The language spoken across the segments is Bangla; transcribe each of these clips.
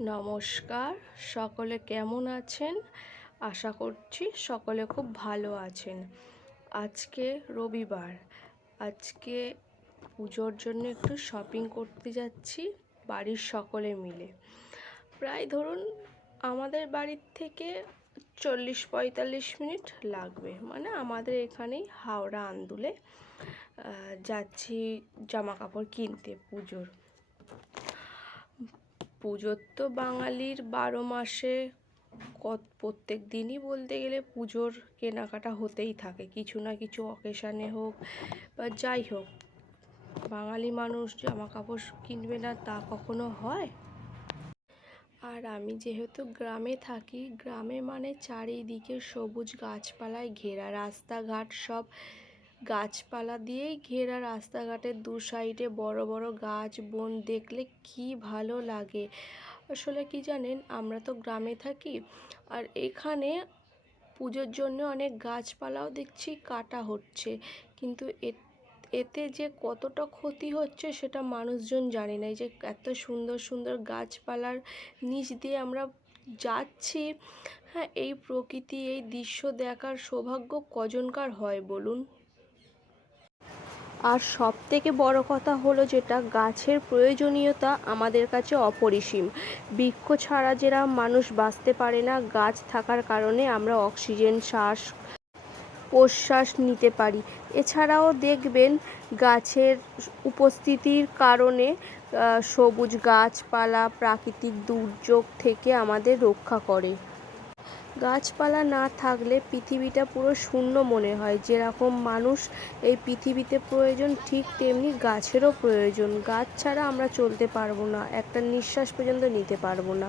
নমস্কার, সকলে কেমন আছেন? আশা করছি সকলে খুব ভালো আছেন। আজকে রবিবার, আজকে পুজোর জন্য একটু শপিং করতে যাচ্ছি বাড়ির সকলে মিলে। প্রায় ধরুন আমাদের বাড়ির থেকে 40-45 মিনিট লাগবে, মানে আমাদের এখানেই হাওড়া আন্দুলে যাচ্ছি জামা কাপড় কিনতে। পুজোর তো বাঙালির 12 মাসে প্রত্যেক দিনই বলতে গেলে পুজোর কেনাকাটা হতেই থাকে, কিছু না কিছু অকেশানে হোক বা যাই হোক। বাঙালি মানুষ জামা কাপড় কিনবে না তা কখনো হয়? আর আমি যেহেতু গ্রামে থাকি, গ্রামে মানে চারিদিকে সবুজ গাছপালায় ঘেরা, রাস্তাঘাট সব গাছপালা দিয়েই ঘেরা। রাস্তাঘাটের দু সাইডে বড় বড় গাছ বন দেখলে কি ভালো লাগে। আসলে কি জানেন, আমরা তো গ্রামে থাকি, আর এখানে পুজোর জন্য অনেক গাছপালাও দেখছি কাটা হচ্ছে, কিন্তু এতে যে কতটা ক্ষতি হচ্ছে সেটা মানুষজন জানে না। এই যে এত সুন্দর সুন্দর গাছপালার নিচ দিয়ে আমরা যাচ্ছি, হ্যাঁ, এই প্রকৃতি, এই দৃশ্য দেখার সৌভাগ্য কজনকার হয় বলুন? আর সব থেকে বড় কথা হলো যেটা, গাছের প্রয়োজনীয়তা আমাদের কাছে অপরিসীম। বৃক্ষ ছাড়া যারা মানুষ বাঁচতে পারে না, গাছ থাকার কারণে আমরা অক্সিজেন প্রশ্বাস নিতে পারি। এছাড়াও দেখবেন গাছের উপস্থিতির কারণে সবুজ গাছপালা প্রাকৃতিক দুর্যোগ থেকে আমাদের রক্ষা করে। গাছপালা না থাকলে পৃথিবীটা পুরো শূন্য মনে হয়। যেরকম মানুষ এই পৃথিবীতে প্রয়োজন, ঠিক তেমনি গাছেরও প্রয়োজন। গাছ ছাড়া আমরা চলতে পারবো না, একটা নিঃশ্বাস পর্যন্ত নিতে পারবো না।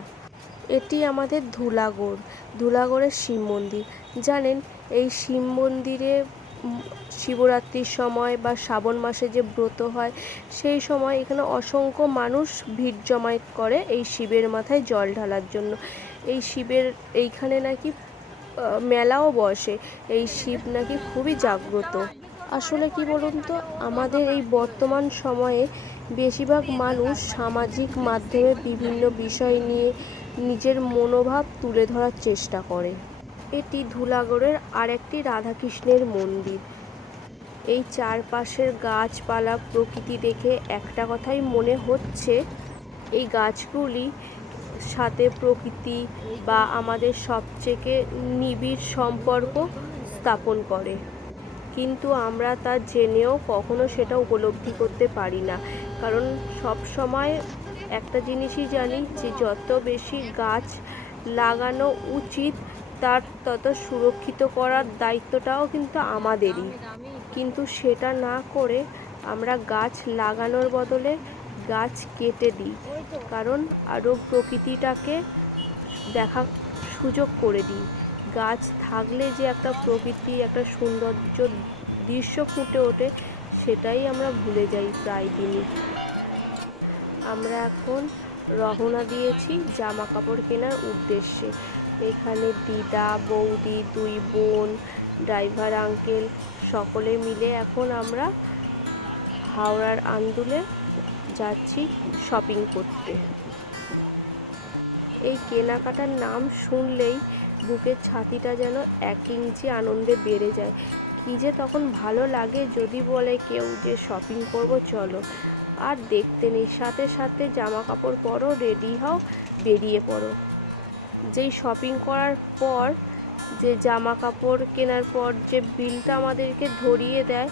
এটি আমাদের ধুলাগড়ের শিব মন্দির। জানেন, এই শিব মন্দিরে শিবরাত্রির সময় বা শ্রাবণ মাসে যে ব্রত হয়, সেই সময় এখানে অসংখ্য মানুষ ভিড় জমায়েত করে এই শিবের মাথায় জল ঢালার জন্য। এই শিবের এইখানে নাকি মেলাও বসে। এই শিব নাকি খুবই জাগ্রত। আসলে কি বলুন তো, আমাদের এই বর্তমান সময়ে বেশিরভাগ মানুষ সামাজিক মাধ্যমে বিভিন্ন বিষয় নিয়ে নিজের মনোভাব তুলে ধরার চেষ্টা করে। এটি ধুলাগড়ের আরেকটি রাধাকৃষ্ণের মন্দির। এই চারপাশের গাছপালা প্রকৃতি দেখে একটা কথাই মনে হচ্ছে, এই গাছগুলি সাথে প্রকৃতি বা আমাদের সবথেকে নিবিড় সম্পর্ক স্থাপন করে, কিন্তু আমরা তা জেনেও কখনো সেটা উপলব্ধি করতে পারি না। কারণ সব সময় একটা জিনিসই জানি, যে যত বেশি গাছ লাগানো উচিত, তার তত সুরক্ষিত করার দায়িত্বটাও কিন্তু আমাদেরই। কিন্তু সেটা না করে আমরা গাছ লাগানোর বদলে গাছ কেটে দিই, কারণ আরও প্রকৃতিটাকে দেখার সুযোগ করে দিই। গাছ থাকলে যে একটা প্রকৃতি, একটা সৌন্দর্য দৃশ্য ফুটে ওঠে, সেটাই আমরা ভুলে যাই প্রায় দিনই। আমরা এখন রওনা দিয়েছি জামা কাপড় কেনার উদ্দেশ্যে। এখানে দিদা, বৌদি, দুই বোন, ড্রাইভার আঙ্কেল সকলে মিলে এখন আমরা হাওড়ার আন্দুলে যাচ্ছি শপিং করতে। এই কেনাকাটার নাম শুনলেই বুকের ছাতিটা যেন 1 ইঞ্চি আনন্দে বেড়ে যায়। কী যে তখন ভালো লাগে, যদি বলে কেউ যে শপিং করব চলো, আর দেখতে নেই, সাথে সাথে জামা কাপড় পরো, রেডি হও, বেরিয়ে পড়ো। যেই শপিং করার পর, যে জামা কাপড় কেনার পর যে বিলটা আমাদেরকে ধরিয়ে দেয়,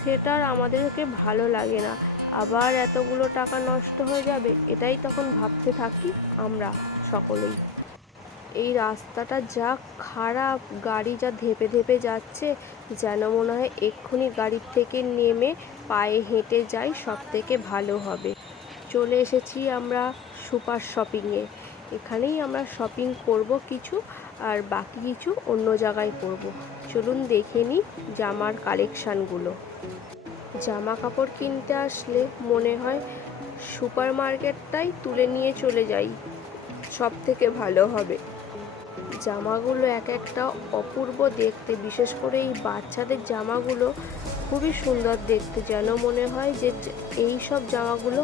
সেটার আমাদেরকে ভালো লাগে না। আবার এতগুলো টাকা নষ্ট হয়ে যাবে, এটাই তখন ভাবতে থাকি আমরা সকলেই। এই রাস্তাটা যা খারাপ, গাড়ি যা ধেপে ধেপে যাচ্ছে, যেন মনে হয় এক্ষুনি গাড়ির থেকে নেমে পায়ে হেঁটে যাই, সব থেকে ভালো হবে। চলে এসেছি আমরা সুপার শপিংয়ে। এখানেই আমরা শপিং করব কিছু, আর বাকি কিছু অন্য জায়গায় করব। চলুন দেখে নিই জামার কালেকশানগুলো। জামা কাপড় কিনতে আসলে মনে হয় সুপার মার্কেটটাই তুলে নিয়ে চলে যাই, সব থেকে ভালো হবে। জামাগুলো এক একটা অপূর্ব দেখতে, বিশেষ করে এই বাচ্চাদের জামাগুলো খুবই সুন্দর দেখতে, যেন মনে হয় যে এই সব জামাগুলো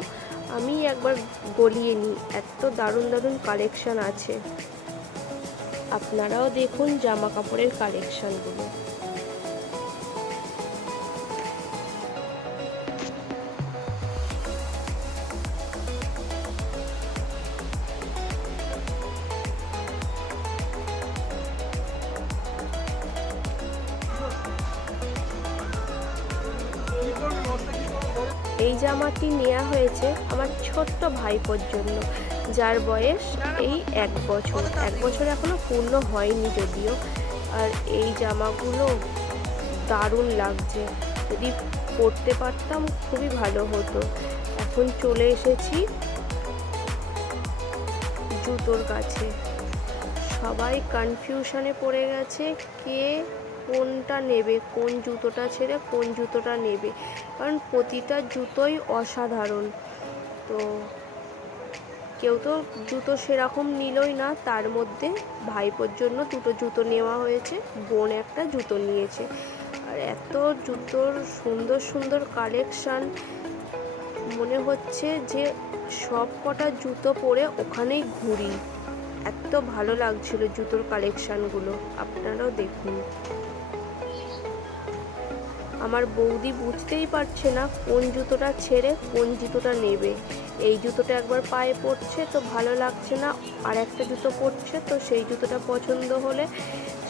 আমি একবার গলিয়ে নিই, এত দারুণ দারুণ কালেকশান আছে। আপনারাও দেখুন জামা কাপড়ের কালেকশানগুলো। এই জামাটি নেওয়া হয়েছে আমার ছোট্ট ভাইপোর জন্য, যার বয়স এই 1 বছর। 1 বছর এখনো পূর্ণ হয়নি যদিও। আর এই জামাগুলো দারুণ লাগছে, যদি পরতে পারতাম খুবই ভালো হতো। এখন চলে এসেছি জুতোর কাছে। সবাই কনফিউশনে পড়ে গেছে কে কোনটা নেবে, কোন জুতোটা ছেড়ে কোন জুতোটা নেবে, কারণ প্রতিটা জুতোই অসাধারণ। তো কেউ তো জুতো সেরকম নিলই না, তার মধ্যে ভাইপোর জন্য 2টো জুতো নেওয়া হয়েছে, বোন একটা জুতো নিয়েছে। আর এত জুতোর সুন্দর সুন্দর কালেকশান, মনে হচ্ছে যে সব কটা জুতো পরে ওখানেই ঘুরি, এত ভালো লাগছিল জুতোর কালেকশানগুলো। আপনারাও দেখুন। আমার বৌদি বুঝতেই পারছে না কোন জুতোটা ছেড়ে কোন জুতোটা নেবে। এই জুতোটা একবার পায়ে পড়ছে তো ভালো লাগছে না, আর একটা জুতো পরছে তো সেই জুতোটা পছন্দ হলে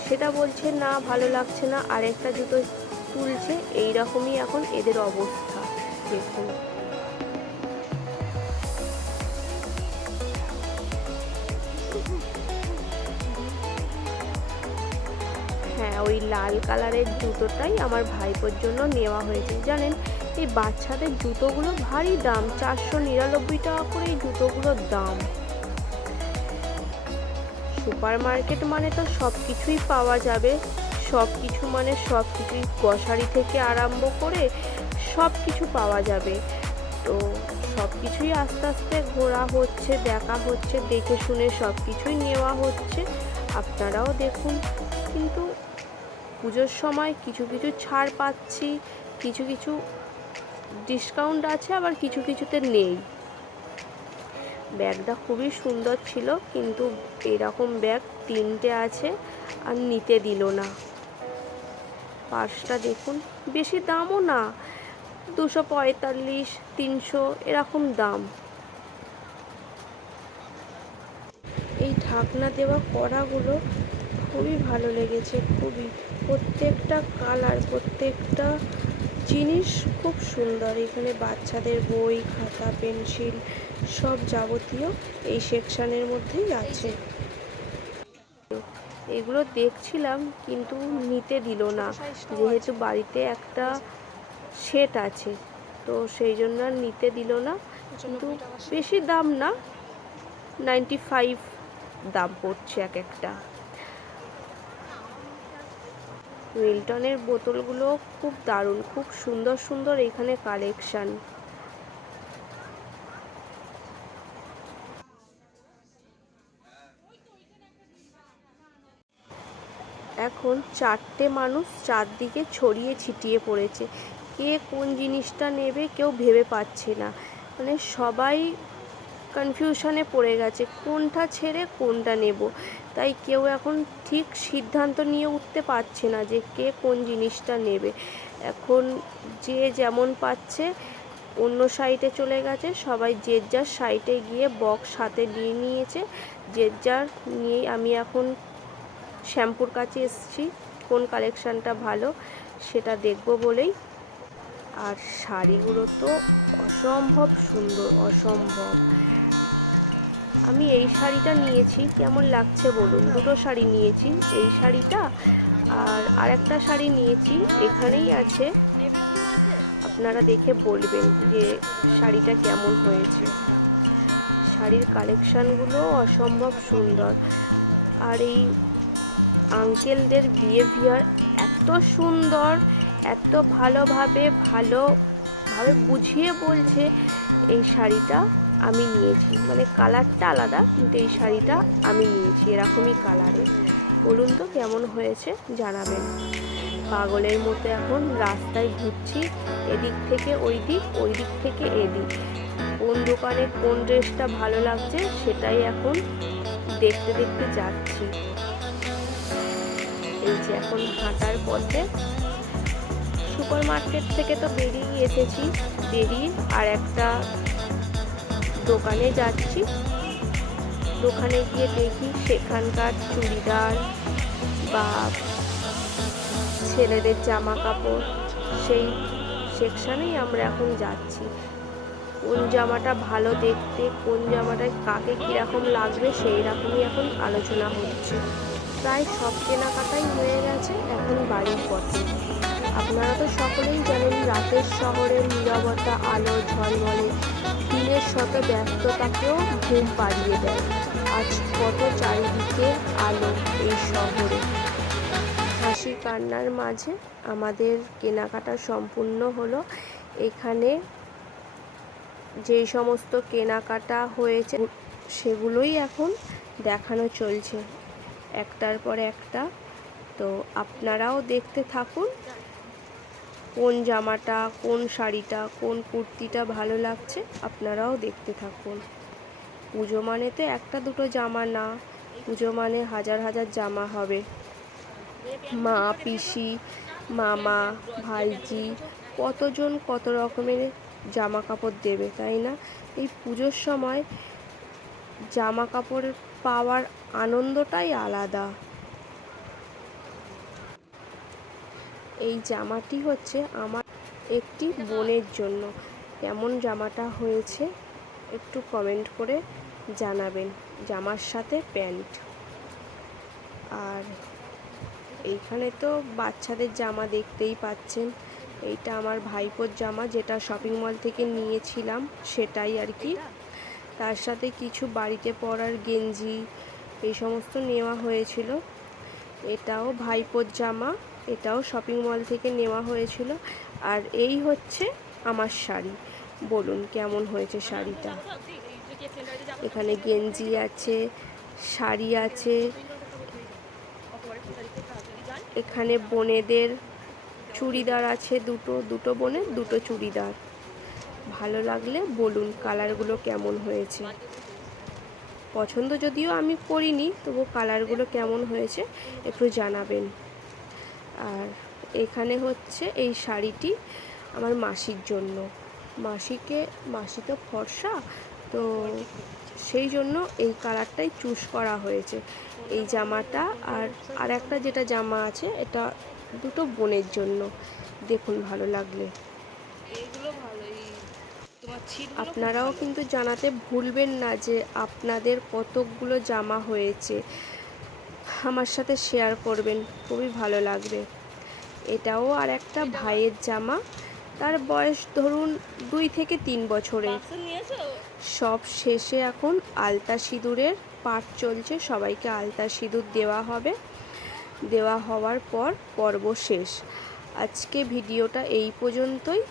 সেটা বলছে না ভালো লাগছে না, আর একটা জুতো তুলছে। এই রকমই এখন এদের অবস্থা, দেখুন। হ্যাঁ, ওই লাল কালারের জুতোটাই আমার ভাইপোর জন্য নেওয়া হয়েছে। জানেন, এই বাচ্চাদের জুতোগুলো ভারী দাম, 499 টাকা করে এই জুতোগুলোর দাম। সুপার মার্কেট মানে তো সব কিছুই পাওয়া যাবে, সব কিছু মানে সব কিছুই, গ্রসারি থেকে আরম্ভ করে সব কিছু পাওয়া যাবে। তো সব কিছুই আস্তে আস্তে ঘোরা হচ্ছে, দেখা হচ্ছে, দেখে শুনে সব কিছুই নেওয়া হচ্ছে। আপনারাও দেখুন। কিন্তু পুজোর সময় কিছু কিছু ছাড় পাচ্ছি, কিছু কিছু ডিসকাউন্ট আছে, আবার কিছু কিছুতে নেই। ব্যাগটা খুবই সুন্দর ছিল, কিন্তু এরকম ব্যাগ 3টে আছে আর নিতে দিল না। পার্সটা দেখুন, বেশি দামও না, 245, 300 এরকম দাম। এই ঢাকনা দেওয়া কড়াগুলো খুবই ভালো লেগেছে, খুবই। প্রত্যেকটা কালার, প্রত্যেকটা জিনিস খুব সুন্দর। এখানে বাচ্চাদের বই, খাতা, পেন্সিল সব যাবতীয় এই সেকশানের মধ্যেই আছে। এগুলো দেখছিলাম কিন্তু নিতে দিল না, যেহেতু বাড়িতে একটা সেট আছে তো সেই জন্য আর নিতে দিল না। কিন্তু বেশি দাম না, 95 দাম পড়ছে এক একটা। মিল্টনের বোতলগুলো খুব দারুণ, খুব সুন্দর সুন্দর এখানে কালেকশান। এখন 4টে মানুষ চারদিকে ছড়িয়ে ছিটিয়ে পড়েছে, কে কোন জিনিসটা নেবে কেউ ভেবে পাচ্ছে না। মানে সবাই কনফিউশনে পড়ে গেছে কোনটা ছেড়ে কোনটা নেব। তাই কেউ এখন ঠিক সিদ্ধান্ত নিয়ে উঠতে পারছে না যে কে কোন জিনিসটা নেবে। এখন যে যেমন পাচ্ছে অন্য সাইডে চলে গেছে, সবাই যে যার সাইডে গিয়ে বক্স হাতে নিয়ে নিয়েছে, যে যার নিয়ে। আমি এখন শ্যাম্পুর কাছে এসেছি, কোন কালেকশানটা ভালো সেটা দেখব বলেই। আর শাড়িগুলো তো অসম্ভব সুন্দর, অসম্ভব। আমি এই শাড়িটা নিয়েছি, কেমন লাগছে বলুন। 2টো শাড়ি নিয়েছি, এই শাড়িটা আর আরেকটা শাড়ি নিয়েছি, এখানেই আছে। আপনারা দেখে বলবেন যে শাড়িটা কেমন হয়েছে। শাড়ির কালেকশানগুলো অসম্ভব সুন্দর। আর এই আঙ্কেলদের বিহেভিয়ার এত সুন্দর, এত ভালোভাবে বুঝিয়ে বলছে। এই শাড়িটা আমি নিয়েছি, মানে কালারটা আলাদা কিন্তু এই শাড়িটা আমি নিয়েছি এরকমই কালারে। বলুন তো কেমন হয়েছে জানাবেন। পাগলের মতো এখন রাস্তায় ঘুরছি, এদিক থেকে ওই দিক, ওই দিক থেকে এদিক। কোন দোকানে কোন ড্রেসটা ভালো লাগছে সেটাই এখন দেখতে দেখতে যাচ্ছি। এই যে এখন হাঁটার পথে সুপার মার্কেট থেকে তো বেরিয়ে এসেছি, বেরিয়ে আর একটা দোকানে যাচ্ছি। দোকানে গিয়ে দেখি সেখানকার চুড়িদার বা ছেলেদের জামা কাপড় সেই সেকশানেই আমরা এখন যাচ্ছি। কোন জামাটা ভালো দেখতে, কোন জামাটায় কাকে কীরকম লাগবে সেই রকমই এখন আলোচনা হচ্ছে। প্রায় সব কেনাকাটাই হয়ে গেছে, এখন বাড়ির পথে। আপনারা তো সকলেই জানেন রাতের শহরের নীরবতা, আলো ঝলমলে দিনের শত ব্যস্ততাকেও ঘুম পাড়িয়ে দেয়। আজ কত চারিদিকে আলো এই শহরে। হাসি কান্নার মাঝে আমাদের কেনাকাটা সম্পূর্ণ হলো। এখানে যেই সমস্ত কেনাকাটা হয়েছে সেগুলোই এখন দেখানো চলছে একটার পর একটা। তো আপনারাও দেখতে থাকুন কোন জামাটা, কোন শাড়িটা, কোন কুর্তিটা ভালো লাগছে, আপনারাও দেখতে থাকুন। পুজো মানে তো একটা দুটো জামা না, পুজো মানে হাজার হাজার জামা হবে। মা, পিসি, মামা, ভাইজি কতজন কত রকমের জামা কাপড় দেবে, তাই না? এই পুজোর সময় জামা কাপড় পাওয়ার আনন্দটাই আলাদা। এই জামাটি হচ্ছে আমার একটি বোনের জন্য। কেমন জামাটা হয়েছে একটু কমেন্ট করে জানাবেন। জামার সাথে প্যান্ট। আর এইখানে তো বাচ্চাদের জামা দেখতেই পাচ্ছেন। এইটা আমার ভাইপোর জামা, যেটা শপিং মল থেকে নিয়েছিলাম সেটাই আর কি। তার সাথে কিছু বাড়িতে পরার গেঞ্জি এই সমস্ত নেওয়া হয়েছিল। এটাও ভাইপোর জামা, এটাও শপিং মল থেকে নেওয়া হয়েছিল। আর এই হচ্ছে আমার শাড়ি। বলুন কেমন হয়েছে শাড়িটা। এখানে গেঞ্জি আছে, শাড়ি আছে, এখানে বোনেদের চুড়িদার আছে, দুটো বোনের দুটো চুড়িদার। ভালো লাগলে বলুন কালারগুলো কেমন হয়েছে। পছন্দ যদিও আমি করিনি, তবু কালারগুলো কেমন হয়েছে একটু জানাবেন। আর এখানে হচ্ছে এই শাড়িটি আমার মাসির জন্য। মাসি তো ফর্সা, তো সেই জন্য এই কালারটাই চুজ করা হয়েছে। এই জামাটা আর একটা যেটা জামা আছে এটা দুটো বোনের জন্য। দেখুন ভালো লাগলে আপনারাও কিন্তু জানাতে ভুলবেন না যে আপনাদের কতকগুলো জামা হয়েছে। আমার সাথে শেয়ার করবেন, খুবই ভালো লাগবে। এটাও আর একটা ভাইয়ের জামা, তার বয়স ধরুন 2 থেকে 3 বছরের। সব শেষে এখন আলতা সিঁদুরের পাঠ চলছে, সবাইকে আলতা সিঁদুর দেওয়া হবে। দেওয়া হওয়ার পর পর্ব শেষ। আজকে ভিডিওটা এই পর্যন্তই।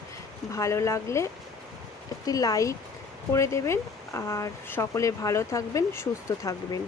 ভালো লাগলে একটি লাইক করে দেবেন আর সকলে ভালো থাকবেন, সুস্থ থাকবেন।